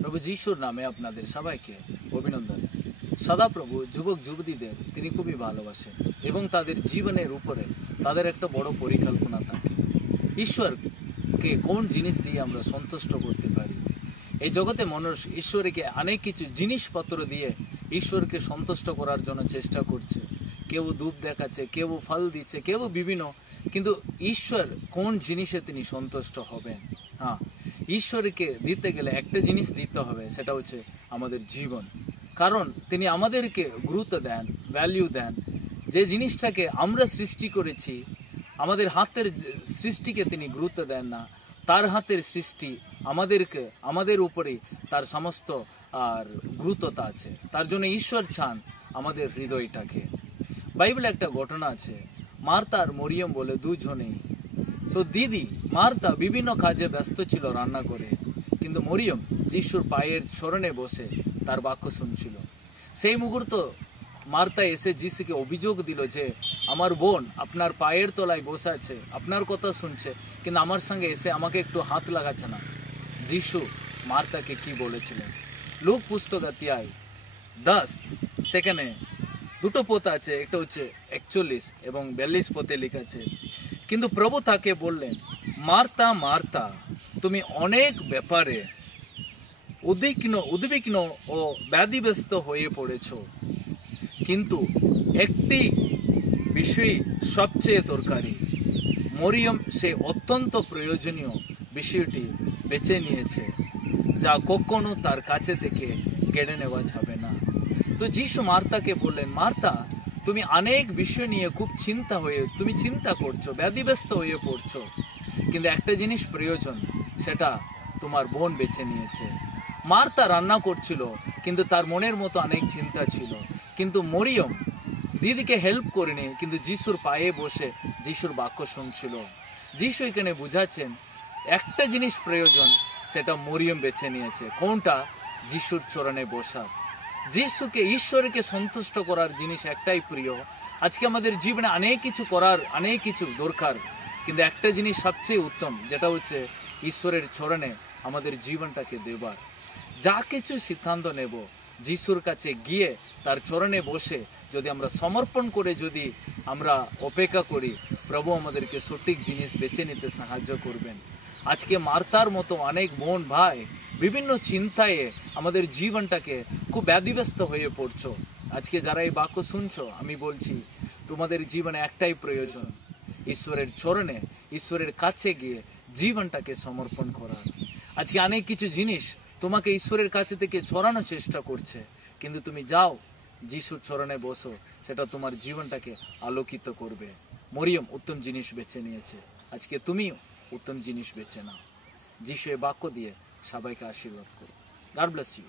প্রভু যিশুর নামে আপনাদের সবাইকে অভিনন্দন। সদাপ্রভু যুবক যুবতীদের তিনি খুবই ভালোবাসেন এবং তাদের জীবনের উপরে তাদের একটা বড় পরিকল্পনা থাকে। ঈশ্বরকে কোন জিনিস দিয়ে আমরা সন্তুষ্ট করতে পারি? এই জগতে মানুষ ঈশ্বরকে অনেক কিছু জিনিসপত্র দিয়ে ঈশ্বরকে সন্তুষ্ট করার জন্য চেষ্টা করছে। কেউ ধূপ দেখাচ্ছে, কেউ ফল দিচ্ছে, কেউ বিভিন্ন, কিন্তু ঈশ্বর কোন জিনিসে তিনি সন্তুষ্ট হবেন? হ্যাঁ, ঈশ্বরকে দিতে গেলে একটা জিনিস দিতে হবে, সেটা হচ্ছে আমাদের জীবন। কারণ তিনি আমাদেরকে গুরুত্ব দেন, ভ্যালিউ দেন। যে জিনিসটাকে আমরা সৃষ্টি করেছি, আমাদের হাতের সৃষ্টিকে তিনি গুরুত্ব দেন না। তার হাতের সৃষ্টি আমাদের উপরে তার সমস্ত আর গুরুত্বতা আছে। তার জন্য ঈশ্বর চান আমাদের হৃদয়টাকে। বাইবেলে একটা ঘটনা আছে, মার্তা আর মরিয়ম বলে দুজনেই। দিদি মার্তা বিভিন্ন কাজে ব্যস্ত ছিল রান্না করে, কিন্তু মরিয়ম যিশুর পায়ের চরণে বসে তার বাক্য শুনছিল। সেই মুহূর্ত মার্তা এসে যিশুকে অভিযোগ দিল যে আমার বোন আপনার পায়ের তলায় বসে আছে, আপনার কথা শুনছে, কিন্তু আমার সঙ্গে এসে আমাকে একটু হাত লাগাচ্ছে না। যিশু মার্তাকে কি বলেছিলেন? লুক পুস্তক অধ্যায় 10 সেখানে দুটো পথ আছে, একটা হচ্ছে 41 এবং 42 পথে লেখা আছে। কিন্তু প্রভু তাকে বললেন, মার্তা মার্তা, তুমি অনেক ব্যাপারে উদ্বিগ্ন ও ব্যাধিগ্রস্ত হয়ে পড়েছ, কিন্তু একটি বিষয় সবচেয়ে দরকারি। মরিয়ম সে অত্যন্ত প্রয়োজনীয় বিষয়টি বেছে নিয়েছে, যা কখনো তার কাছে থেকে কেড়ে নেওয়া যাবে না। তো যিশু মার্তাকে বললেন, মার্তা, তুমি অনেক বিষয় নিয়ে খুব তুমি চিন্তা করছো, ব্যাধিগ্রস্ত হয়ে পড়ছো, কিন্তু একটা জিনিস প্রয়োজন, সেটা তোমার বোন বেছে নিয়েছে। মার্তা রান্না করছিল, কিন্তু তার মনের মতো অনেক চিন্তা ছিল। কিন্তু মরিয়ম দিদিকে হেল্প করেনি, কিন্তু যিশুর পায়ে বসে যিশুর বাক্য শুনছিল। যিশু এখানে বুঝাচ্ছেন একটা জিনিস প্রয়োজন, সেটা মরিয়ম বেছে নিয়েছে। কোনটা? যিশুর চরণে বসা। যিশুকে, ঈশ্বরকে সন্তুষ্ট করার জিনিস একটাই প্রিয়। আজকে আমাদের জীবনে অনেক কিছু দরকার, কিন্তু একটা জিনিস সবচেয়ে উত্তম, যেটা হচ্ছে ঈশ্বরের চরণে আমাদের জীবনটাকে দেবার। যা কিছু সিদ্ধান্ত নেব, যিশুর কাছে গিয়ে তার চরণে বসে যদি আমরা সমর্পণ করে যদি আমরা অপেক্ষা করি, প্রভু আমাদেরকে সঠিক জিনিস বেছে নিতে সাহায্য করবেন। আজকে মার্তার মতো অনেক বোন ভাই বিভিন্ন চিন্তায় আমাদের জীবনটাকে খুব ব্যাধিগ্রস্ত হয়ে পড়ছো। আজকে যারা এই বাক্য শুনছো, আমি বলছি তোমাদের জীবনে একটাই প্রয়োজন, ঈশ্বরের চরণে, ঈশ্বরের কাছে গিয়ে জীবনটাকে সমর্পণ করার। আজকে অনেক কিছু জিনিস তোমাকে ঈশ্বরের কাছে থেকে ছড়ানোর চেষ্টা করছে, কিন্তু তুমি যাও যিশুর চরণে বসো, সেটা তোমার জীবনটাকে আলোকিত করবে। মরিয়ম উত্তম জিনিস বেছে নিয়েছে, আজকে তুমিও উত্তম জিনিস বেছে নাও। যিশু এই বাক্য দিয়ে সবাইকে আশীর্বাদ করো। God bless you.